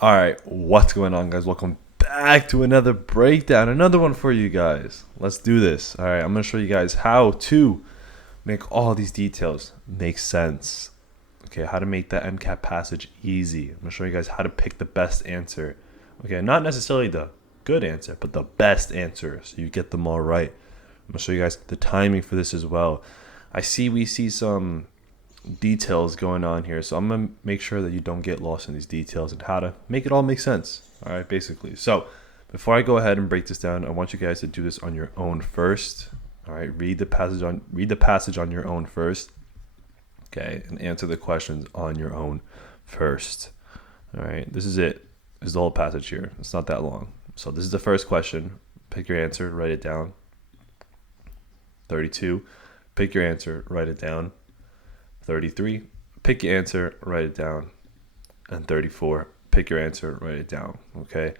All right, what's going on, guys? Welcome back to another breakdown, another one for you guys. Let's do this. All right, I'm going to show you guys how to make all these details make sense. Okay, how to make that MCAT passage easy. I'm going to show you guys how to pick the best answer. Okay, not necessarily the good answer, but the best answer so you get them all right. I'm going to show you guys the timing for this as well. We see some details going on here, so I'm gonna make sure that you don't get lost in these details and how to make it all make sense. All right, basically. So before I go ahead and break this down, I want you guys to do this on your own first. All right, read the passage on your own first. Okay, and answer the questions on your own first. All right, this is it. This is the whole passage here. It's not that long. So this is the first question. Pick your answer, write it down. 32. Pick your answer, write it down. 33, pick your answer, write it down. And 34, pick your answer, write it down. Okay,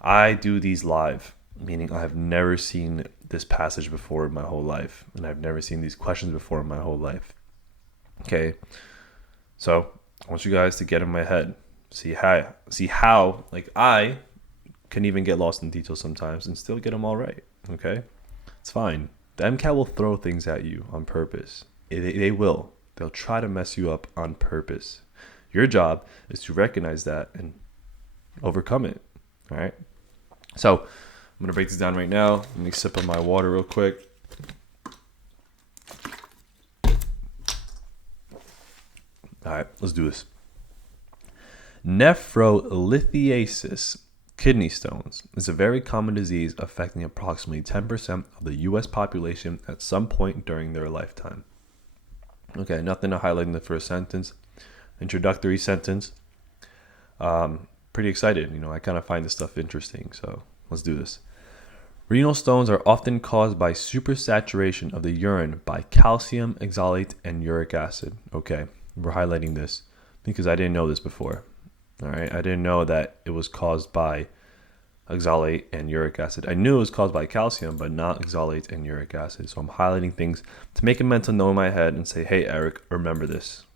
I do these live, meaning I have never seen this passage before in my whole life, and I've never seen these questions before in my whole life. Okay, so I want you guys to get in my head, see how like I can even get lost in details sometimes and still get them all right. Okay, it's fine. The MCAT will throw things at you on purpose. They will. They'll try to mess you up on purpose. Your job is to recognize that and overcome it. All right. So I'm going to break this down right now. Let me sip of my water real quick. All right, let's do this. Nephrolithiasis, kidney stones, is a very common disease affecting approximately 10% of the U.S. population at some point during their lifetime. Okay, nothing to highlight in the first sentence. Introductory sentence. Pretty excited. I kind of find this stuff interesting. So let's do this. Renal stones are often caused by supersaturation of the urine by calcium oxalate and uric acid. Okay, we're highlighting this because I didn't know this before. All right, I didn't know that it was caused by oxalate and uric acid. I knew it was caused by calcium, but not oxalate and uric acid. So I'm highlighting things to make a mental note in my head and say, hey, Eric, remember this.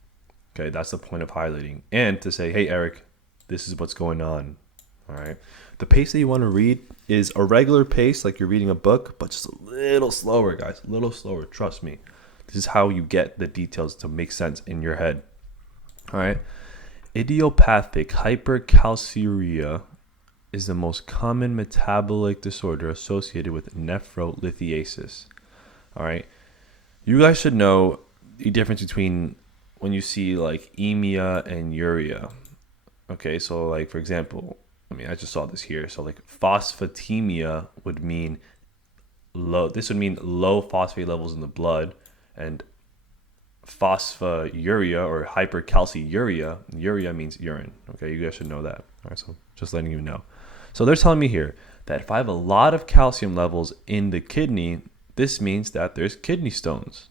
Okay, that's the point of highlighting. And to say, hey, Eric, this is what's going on. All right. The pace that you want to read is a regular pace, like you're reading a book, but just a little slower, guys. A little slower. Trust me. This is how you get the details to make sense in your head. All right. Idiopathic hypercalceuria is the most common metabolic disorder associated with nephrolithiasis. All right. You guys should know the difference between when you see like emia and uria. Okay. So like, for example, I just saw this here. So like phosphatemia would mean this would mean low phosphate levels in the blood, and phosphaturia or hypercalciuria, uria means urine. Okay. You guys should know that. All right. So just letting you know. So they're telling me here that if I have a lot of calcium levels in the kidney, this means that there's kidney stones.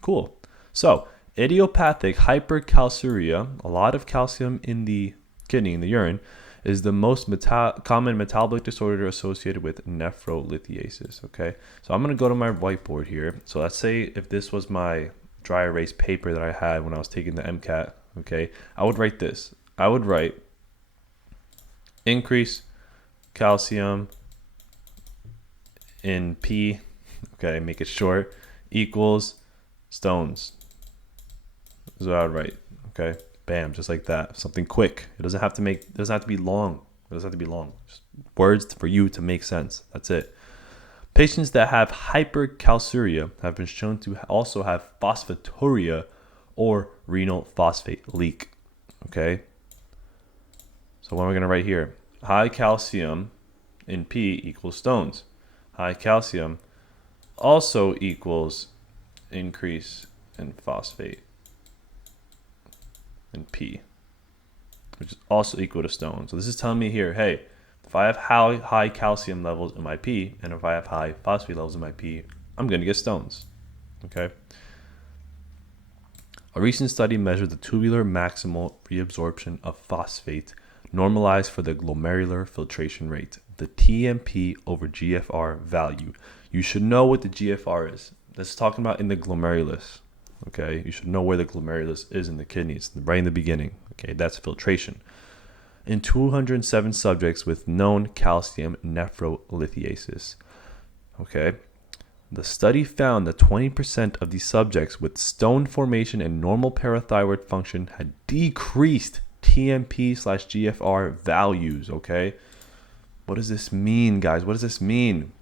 Cool. So idiopathic hypercalceuria, a lot of calcium in the kidney, in the urine, is the most common metabolic disorder associated with nephrolithiasis. Okay. So I'm going to go to my whiteboard here. So let's say if this was my dry erase paper that I had when I was taking the MCAT. Okay. I would write this. I would write increase calcium in P, okay, make it short, equals stones. This is what I would write. Okay, bam, just like that. Something quick. It doesn't have to be long. It doesn't have to be long. Just words for you to make sense. That's it. Patients that have hypercalceuria have been shown to also have phosphaturia or renal phosphate leak. Okay. So what am I going to write here? High calcium in P equals stones. High calcium also equals increase in phosphate in P, which is also equal to stones. So this is telling me here, hey, if I have high calcium levels in my P and if I have high phosphate levels in my P, I'm going to get stones. Okay. A recent study measured the tubular maximal reabsorption of phosphate normalized for the glomerular filtration rate, the TMP over GFR value. You should know what the GFR is. That's talking about in the glomerulus. Okay, you should know where the glomerulus is in the kidneys, right in the beginning. Okay, that's filtration. in 207 subjects with known calcium nephrolithiasis. Okay. The study found that 20% of the subjects with stone formation and normal parathyroid function had decreased TMP/GFR values. Okay. What does this mean, guys? What does this mean?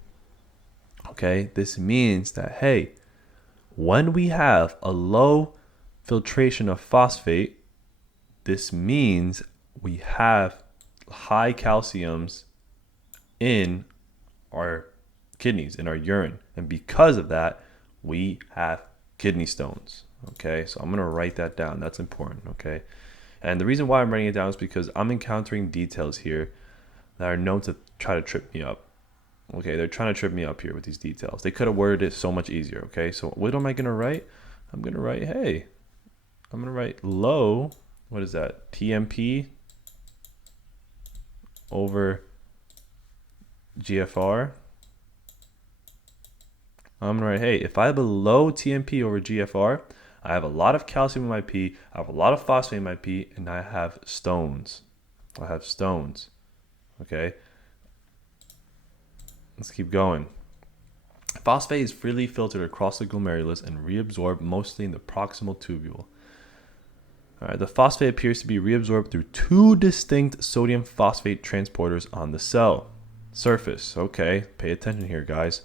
Okay. This means that, hey, when we have a low filtration of phosphate, this means we have high calciums in our kidneys, in our urine. And because of that, we have kidney stones. Okay, so I'm going to write that down. That's important. Okay, and the reason why I'm writing it down is because I'm encountering details here that are known to try to trip me up. Okay, they're trying to trip me up here with these details. They could have worded it so much easier. Okay, so what am I going to write? I'm going to write, hey, I'm going to write low, what is that? TMP over GFR. I'm going to write, hey, if I have a low TMP over GFR, I have a lot of calcium in my pee, I have a lot of phosphate in my pee, and I have stones. I have stones. Okay. Let's keep going. Phosphate is freely filtered across the glomerulus and reabsorbed mostly in the proximal tubule. All right, the phosphate appears to be reabsorbed through two distinct sodium phosphate transporters on the cell surface. Okay, pay attention here, guys.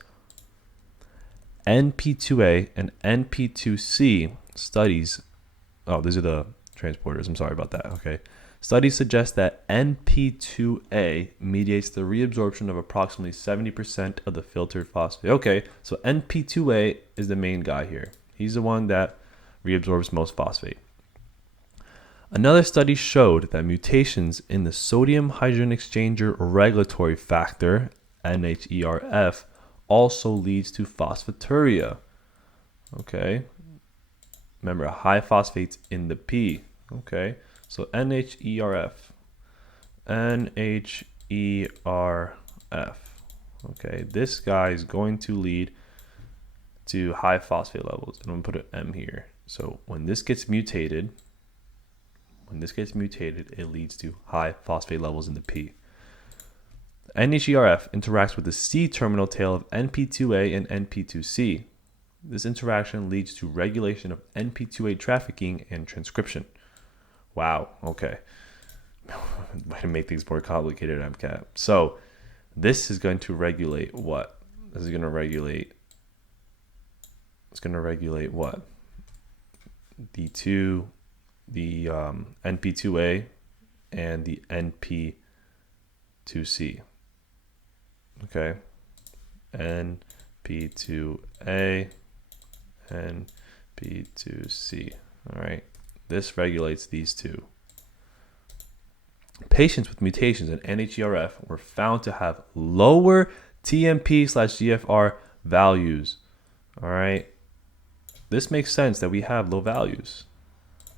NP2A and NP2C studies, these are the transporters, I'm sorry about that, okay. Studies suggest that NP2A mediates the reabsorption of approximately 70% of the filtered phosphate. Okay, so NP2A is the main guy here. He's the one that reabsorbs most phosphate. Another study showed that mutations in the sodium hydrogen exchanger regulatory factor, NHERF, also leads to phosphaturia. Okay. Remember, high phosphates in the P. Okay. So NHERF. NHERF. Okay. This guy is going to lead to high phosphate levels. And I'm going to put an M here. So when this gets mutated, it leads to high phosphate levels in the P. NHERF interacts with the C-terminal tail of NP2A and NP2C. This interaction leads to regulation of NP2A trafficking and transcription. Wow, okay. Way to make things more complicated, MCAT. So this is going to regulate what? It's going to regulate what? The NP2A and the NP2C. Okay, NP2A, NP2C. All right, this regulates these two. Patients with mutations in NHERF were found to have lower TMP/GFR values. All right, this makes sense that we have low values.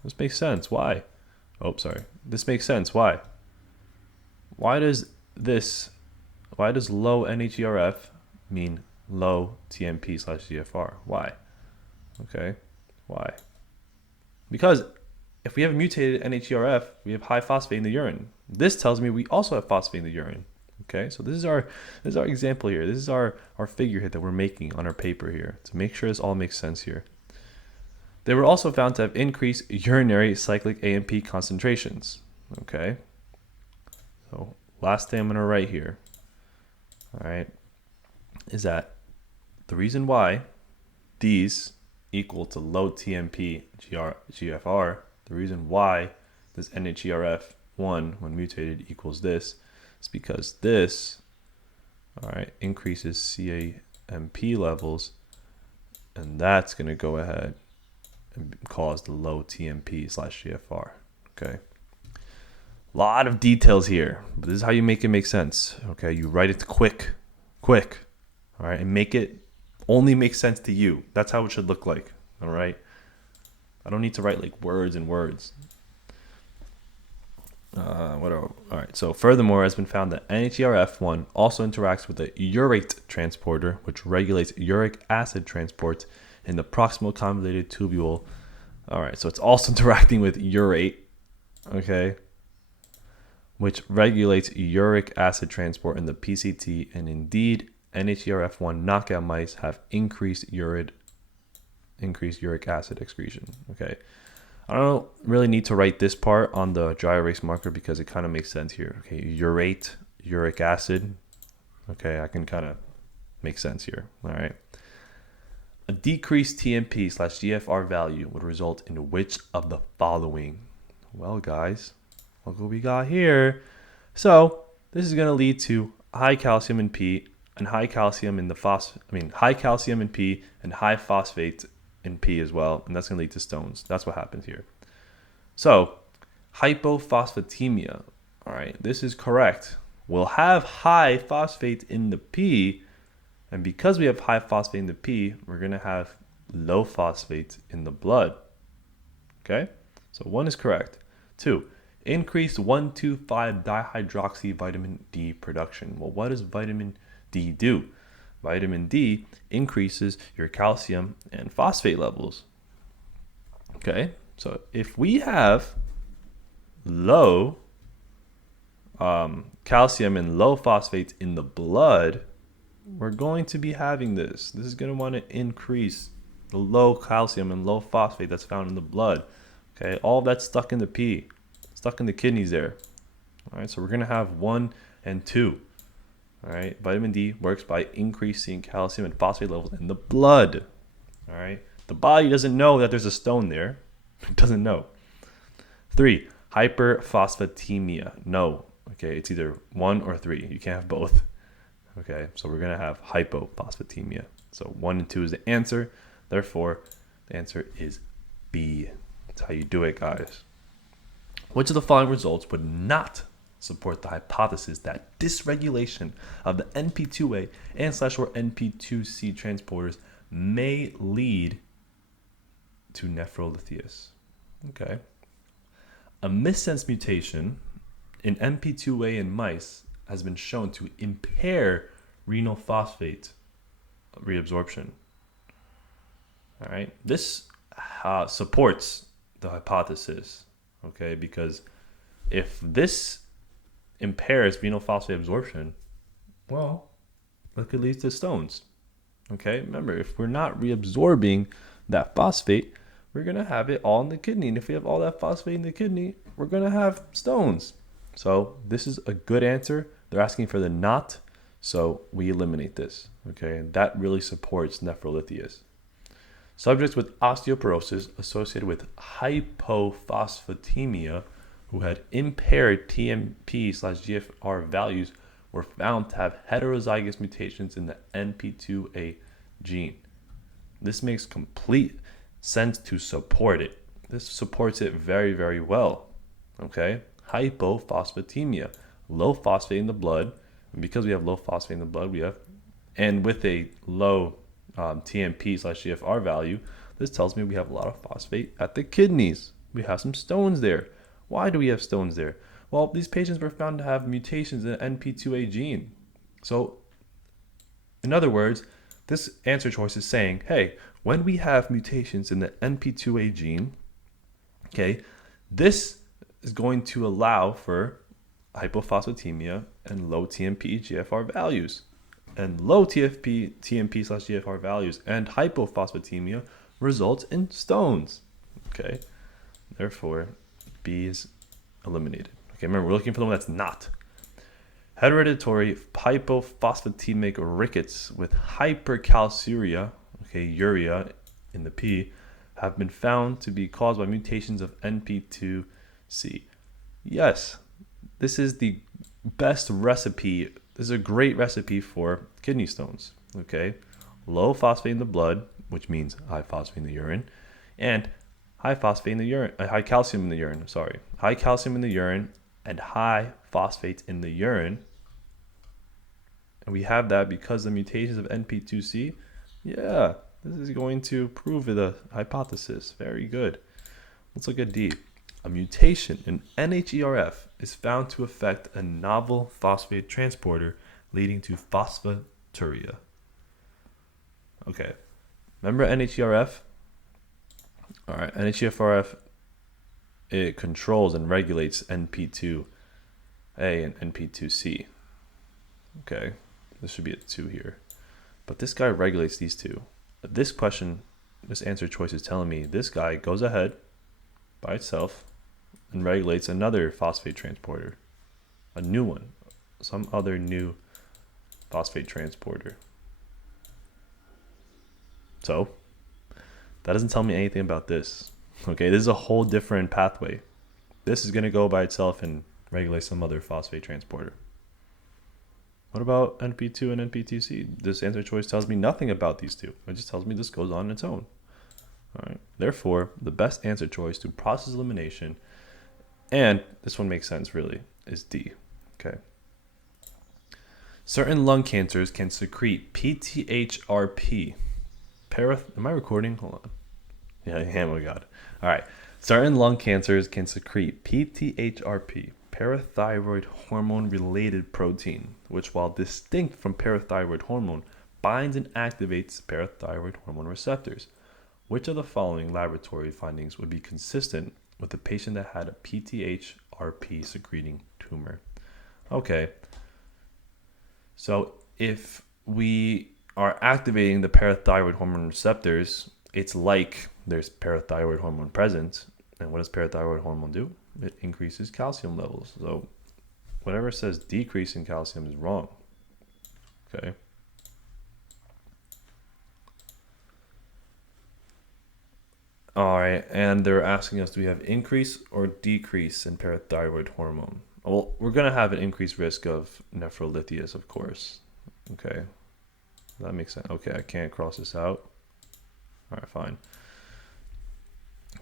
This makes sense. Why? This makes sense. Why? Why does low NHERF mean low TMP/GFR? Why? Okay. Why? Because if we have a mutated NHERF, we have high phosphate in the urine. This tells me we also have phosphate in the urine. Okay, so this is our example here. This is our figurehead that we're making on our paper here to make sure this all makes sense here. They were also found to have increased urinary cyclic AMP concentrations. Okay, so last thing I'm going to write here, all right, is that the reason why these equal to low TMP GFR, the reason why this NHERF1 when mutated equals this is because this, all right, increases CAMP levels, and that's going to go ahead and cause the low TMP/GFR. Okay. A lot of details here, but this is how you make it make sense. Okay, you write it quick, all right, and make it only make sense to you. That's how it should look like. All right. I don't need to write like words and words. Whatever. All right. So furthermore, it has been found that NHERF1 also interacts with the urate transporter, which regulates uric acid transport in the proximal convoluted tubule. All right. So it's also interacting with urate. Okay. which regulates uric acid transport in the PCT, and indeed, NHERF1 knockout mice have increased uric acid excretion. Okay, I don't really need to write this part on the dry erase marker because it kind of makes sense here. Okay, urate, uric acid. Okay, I can kind of make sense here. All right. A decreased TMP/GFR value would result in which of the following? Well, guys, look what we got here. So this is going to lead to high calcium in P and high calcium in high calcium in P and high phosphate in P as well, and that's going to lead to stones. That's what happens here. So hypophosphatemia, all right, this is correct. We'll have high phosphate in the P, and because we have high phosphate in the P, we're going to have low phosphate in the blood. Okay, so 1 is correct. 2, increased 1,2,5-dihydroxy vitamin D production. Well, what does vitamin D do? Vitamin D increases your calcium and phosphate levels. Okay, so if we have low calcium and low phosphate in the blood, we're going to be having this. This is going to want to increase the low calcium and low phosphate that's found in the blood. Okay, all of that's stuck in the P, stuck in the kidneys there. All right, so we're going to have 1 and 2. All right, vitamin D works by increasing calcium and phosphate levels in the blood. All right, the body doesn't know that there's a stone there. It doesn't know. 3, hyperphosphatemia. No. Okay, it's either 1 or 3. You can't have both. Okay, so we're going to have hypophosphatemia. So 1 and 2 is the answer. Therefore, the answer is B. That's how you do it, guys. Which of the following results would not support the hypothesis that dysregulation of the NP2A and/or NP2C transporters may lead to nephrolithias? Okay. A missense mutation in NP2A in mice has been shown to impair renal phosphate reabsorption. All right, this supports the hypothesis, okay, because if this impairs renal phosphate absorption, well, that could lead to stones. Okay, remember, if we're not reabsorbing that phosphate, we're going to have it all in the kidney. And if we have all that phosphate in the kidney, we're going to have stones. So this is a good answer. They're asking for the not, so we eliminate this. Okay, and that really supports nephrolithias. Subjects with osteoporosis associated with hypophosphatemia who had impaired TMP/GFR values were found to have heterozygous mutations in the NP2A gene. This makes complete sense to support it. This supports it very, very well. Okay, hypophosphatemia, low phosphate in the blood. And because we have low phosphate in the blood, and with a low TMP/GFR value, this tells me we have a lot of phosphate at the kidneys. We have some stones there. Why do we have stones there? Well, these patients were found to have mutations in the NP2A gene. So, in other words, this answer choice is saying, hey, when we have mutations in the NP2A gene, okay, this is going to allow for hypophosphatemia and low TMP/GFR values. And low TMP/GFR values and hypophosphatemia results in stones. Okay, therefore, B is eliminated. Okay, remember, we're looking for the one that's not. Hereditary hypophosphatemic rickets with hypercalceuria, okay, urea in the P, have been found to be caused by mutations of NP2C. Yes, this is the best recipe. This is a great recipe for kidney stones. Okay, low phosphate in the blood, which means high phosphate in the urine, and high phosphate in the urine, high calcium in the urine. Sorry, high calcium in the urine and high phosphate in the urine. And we have that because the mutations of NP2C. Yeah, this is going to prove the hypothesis. Very good. Let's look at D. A mutation in NHERF is found to affect a novel phosphate transporter, leading to phosphaturia. Okay, remember NHERF? All right, NHERF, it controls and regulates NP2 A and NP2C. Okay, this should be a 2 here. But this guy regulates these two. This question, this answer choice is telling me this guy goes ahead by itself and regulates another phosphate transporter. A new one. Some other new phosphate transporter. So, that doesn't tell me anything about this. Okay, this is a whole different pathway. This is going to go by itself and regulate some other phosphate transporter. What about NP2 and NP2C? This answer choice tells me nothing about these two. It just tells me this goes on its own. All right. Therefore, the best answer choice to process elimination, and this one makes sense really, is D. Okay. Certain lung cancers can secrete PTHRP. Am I recording? Hold on. Yeah, I am. Oh God. All right. Certain lung cancers can secrete PTHRP, parathyroid hormone related protein, which, while distinct from parathyroid hormone, binds and activates parathyroid hormone receptors. Which of the following laboratory findings would be consistent with a patient that had a PTHRP secreting tumor? Okay. So if we are activating the parathyroid hormone receptors, it's like there's parathyroid hormone present. And what does parathyroid hormone do? It increases calcium levels. So whatever says decrease in calcium is wrong. Okay. All right, and they're asking us, do we have increase or decrease in parathyroid hormone? Well, we're going to have an increased risk of nephrolithias, of course. Okay, that makes sense. Okay, I can't cross this out. All right, fine.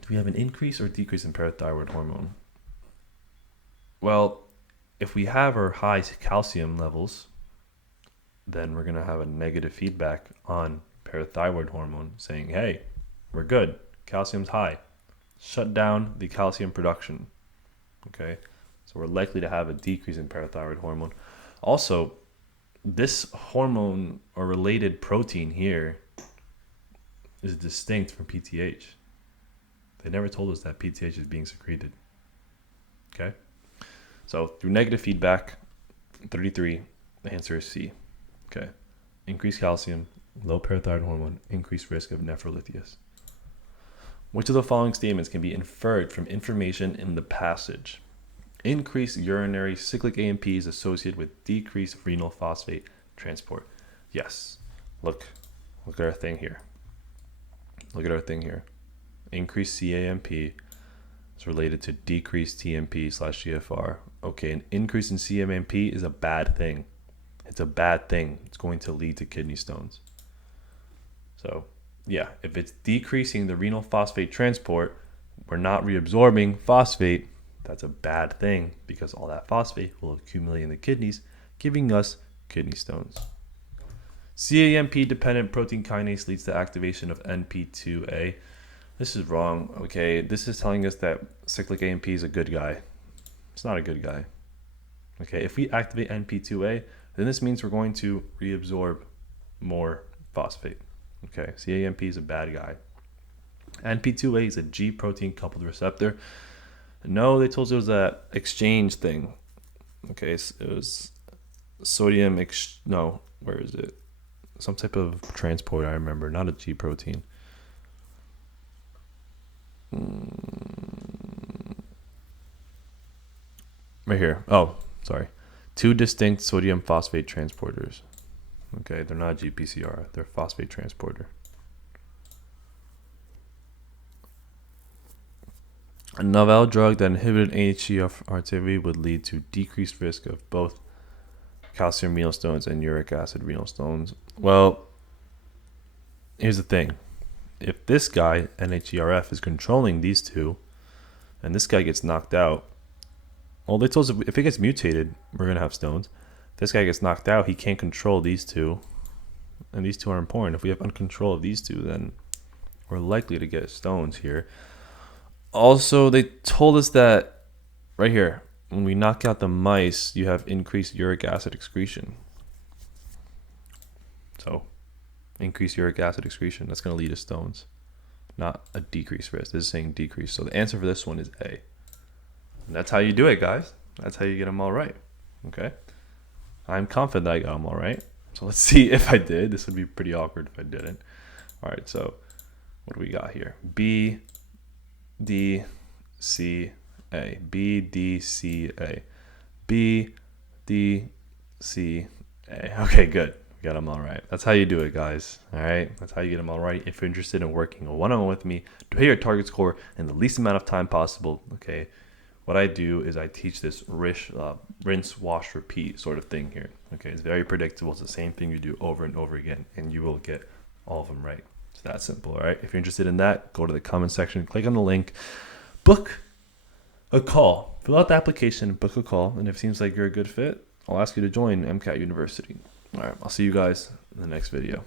Do we have an increase or decrease in parathyroid hormone? Well, if we have our high calcium levels, then we're going to have a negative feedback on parathyroid hormone saying, hey, we're good. Calcium's high. Shut down the calcium production. Okay, so we're likely to have a decrease in parathyroid hormone. Also, this hormone or related protein here is distinct from PTH. They never told us that PTH is being secreted. Okay, so through negative feedback, 33, the answer is C. Okay, increased calcium, low parathyroid hormone, increased risk of nephrolithias. Which of the following statements can be inferred from information in the passage? Increased urinary cyclic AMP is associated with decreased renal phosphate transport. Yes. Look at our thing here. Look at our thing here. Increased CAMP is related to decreased TMP/GFR. Okay, an increase in CAMP is a bad thing. It's a bad thing. It's going to lead to kidney stones. So, yeah, if it's decreasing the renal phosphate transport, we're not reabsorbing phosphate. That's a bad thing because all that phosphate will accumulate in the kidneys, giving us kidney stones. CAMP-dependent protein kinase leads to activation of NP2A. This is wrong. Okay, this is telling us that cyclic AMP is a good guy. It's not a good guy. Okay, if we activate NP2A, then this means we're going to reabsorb more phosphate. Okay, CAMP is a bad guy. NP2A is a G protein coupled receptor. No, they told us it was that exchange thing. Okay, so it was sodium, where is it? Some type of transport, I remember, not a G protein. Right here. Oh, sorry. 2 distinct sodium phosphate transporters. Okay, they're not GPCR, they're phosphate transporter. A novel drug that inhibited NHGF activity would lead to decreased risk of both calcium renal stones and uric acid renal stones. Well, here's the thing. If this guy, NHGRF, is controlling these two, and this guy gets knocked out, well, they told us if it gets mutated, we're going to have stones. This guy gets knocked out, he can't control these two, and these two are important. If we have uncontrol of these two, then we're likely to get stones here. Also, they told us that right here, when we knock out the mice, you have increased uric acid excretion. So, increased uric acid excretion, that's going to lead to stones, not a decreased risk. This is saying decrease. So the answer for this one is A. And that's how you do it, guys. That's how you get them all right. Okay. I'm confident that I got them all right. So let's see if I did. This would be pretty awkward if I didn't. All right, so what do we got here? B, D, C, A. B, D, C, A. B, D, C, A. Okay, good. We got them all right. That's how you do it, guys. All right, that's how you get them all right. If you're interested in working one-on-one with me to hit your target score in the least amount of time possible, okay, what I do is I teach this rinse, wash, repeat sort of thing here. Okay, it's very predictable. It's the same thing you do over and over again, and you will get all of them right. It's that simple, all right? If you're interested in that, go to the comment section, click on the link, book a call. Fill out the application, book a call, and if it seems like you're a good fit, I'll ask you to join MCAT University. All right, I'll see you guys in the next video.